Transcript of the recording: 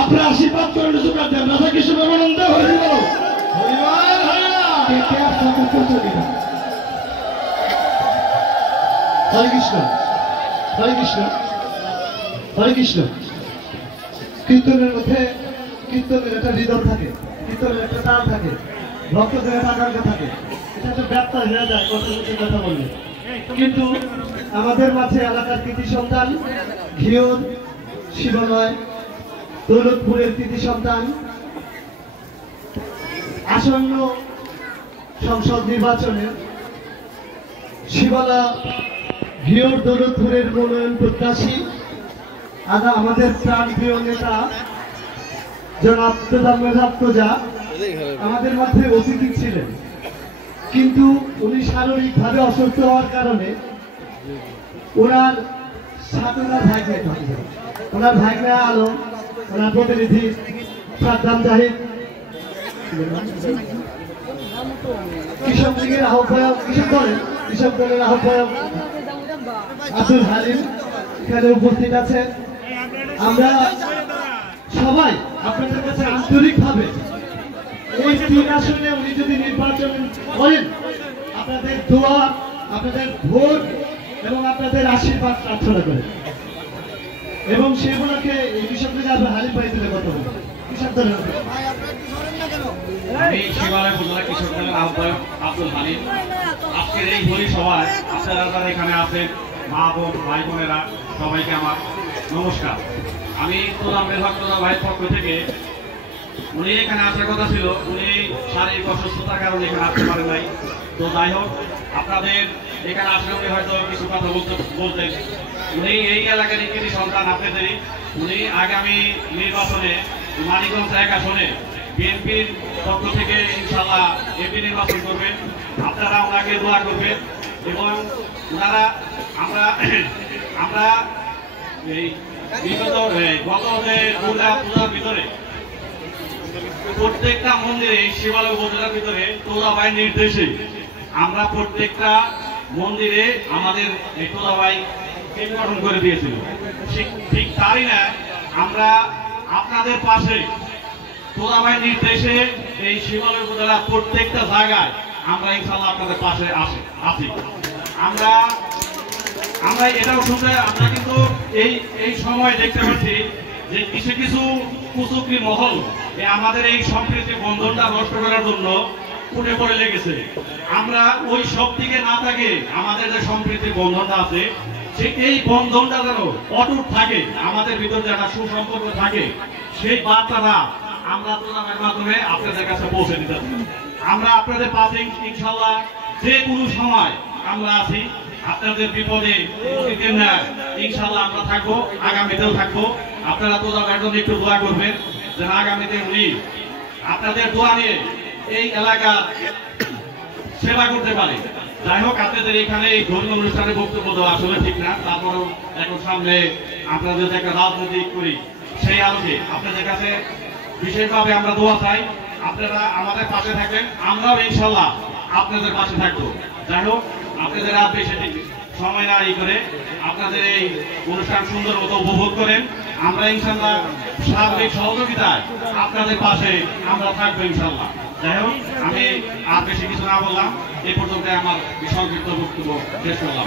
আপনার আশীর্বাদ করেন সুকার দেন রাধা কৃষ্ণ প্রেমানন্দ হরি বল হরে কৃষ্ণ হরে কৃষ্ণ হরে কৃষ্ণ। কীর্তনের মধ্যে কীর্তনের একটা হৃদয় থাকে, কীর্তনের একটা তাল থাকে, ভক্তদের একটা আকাঙ্ক্ষা থাকে, এটা একটা ব্যাপার হয়ে যায় কথা বললে। কিন্তু আমাদের মাঝে এলাকার কৃতি সন্তান ঘিওর শিবালয় দৌলতপুরের কৃতি সন্তান আসন্ন সংসদ নির্বাচনে শিবালা ঘিওর দৌলতপুরের মনোনয়ন প্রত্যাশী আমাদের প্রাণপ্রিয় নেতা জনাব প্রধান মেধাপ্তজা আমাদের মধ্যে অতিথি ছিলেন, কিন্তু উনি শারীরিকভাবে অসুস্থ হওয়ার কারণে ওনার সাথে ওনার ভাইগনা আলম, ওনার প্রতিনিধি সাদ্দাম জাহিদ, কৃষক লীগের আহ্বায়ক, কৃষক দলের আহ্বায়ক আব্দুল হালিম এখানে উপস্থিত আছে। আমরা সবাই আপনাদের কাছে আন্তরিকভাবে এই 3 আসনে উনি যদি নির্বাচন করেন আপনাদের দোয়া, আপনাদের ভোট এবং আপনাদের আশীর্বাদ প্রার্থনা করেন এবং সেগুলোকে এই কৃষক থেকে আপনার হালিম ভাই তুলে কথা বলবেন। কৃষক দলের আমি শিবালয় উপজেলা কৃষক দলের আহ্বায়ক আব্দুল হালিম। আজকের এই হোলি সভায় আপনারা যারা এখানে আছেন মা বোন ভাই বোনেরা সবাইকে আমার নমস্কার। আমি প্রধান মেধাপ্তজা ভাইয়ের পক্ষ থেকে, উনি এখানে আসার কথা ছিল, উনি শারীরিক অসুস্থতার কারণে এখানে আসতে পারেন নাই। তো যাই হোক, আপনাদের এখানে আসলে উনি হয়তো কিছু কথা বলতেন। উনি এই এলাকার কৃতি সন্তান আপনাদেরই। উনি আগামী নির্বাচনে মানিকগঞ্জ 1 আসনে বিএনপির পক্ষ থেকে ইনশাআল্লাহ এমপি নির্বাচন করবেন। আপনারা ওনাকে দোয়া করবেন এবং ওনারা আমরা এই বিগত গত দুর্গা পূজার ভিতরে প্রত্যেকটা মন্দিরে শিবালয় উপজেলার ভিতরে তোলাবাই নির্দেশে আমরা প্রত্যেকটা মন্দিরে আমাদের এই তোলাবাই গঠন করে দিয়েছিল। ঠিক তারই না, আমরা আপনাদের পাশে তোলাবাই নির্দেশে এই শিবালয় উপজেলার প্রত্যেকটা জায়গায় আমরা ইনশাআল্লাহ আপনাদের পাশে আছি। আমরা এটাও শুনতে আমরা কিন্তু এই সময় দেখতে পাচ্ছি যে কিছু কিছু কুচক্রী মহল আমাদের এই সম্প্রীতি বন্ধনটা নষ্ট করার জন্য উঠে পড়ে লেগেছে। আমরা ওই সব দিকে না থাকে, আমাদের যে সম্প্রীতির বন্ধনটা আছে এই বন্ধনটা যেন অটুট থাকে, আমাদের ভিতরে একটা সুসম্পর্ক থাকে, সেই বার্তাটা আমরা প্রোগ্রামের মাধ্যমে আপনাদের কাছে পৌঁছে দিতে চাই। আমরা আপনাদের পাশে ইনশাআল্লাহ যে কোনো সময় আমরা আছি। আপনাদের বিপদে ইনশাআল্লাহ আমরা থাকবো, আগামীতেও থাকবো। আপনারা প্রোগ্রামের জন্য একটু দোয়া করবেন যেন আগামীতে উনি আপনাদের দোয়া নিয়ে এই এলাকা সেবা করতে পারে। যাই হোক, আপনাদের এখানে এই ধর্মীয় অনুষ্ঠানে বক্তব্য দেওয়া আসলে ঠিক না, তারপরেও এখন সামনে আপনাদের একটা রাজনৈতিক করি সেই আলোকে আপনাদের কাছে বিশেষভাবে আমরা দোয়া চাই। আপনারা আমাদের পাশে থাকবেন, আমরাও ইনশাআল্লাহ আপনাদের পাশে থাকবো। যাই হোক, আপনাদের আর বেশি সময় না করে আপনাদের এই অনুষ্ঠান সুন্দর মতো উপভোগ করেন। আমরা ইনশাআল্লাহ সার্বিক সহযোগিতায় আপনাদের পাশে আমরা থাকবো ইনশাআল্লাহ। যাই হোক, আমি আর বেশি কিছু না বললাম, এই পর্যন্ত আমার সংক্ষিপ্ত বক্তব্য শেষ করলাম।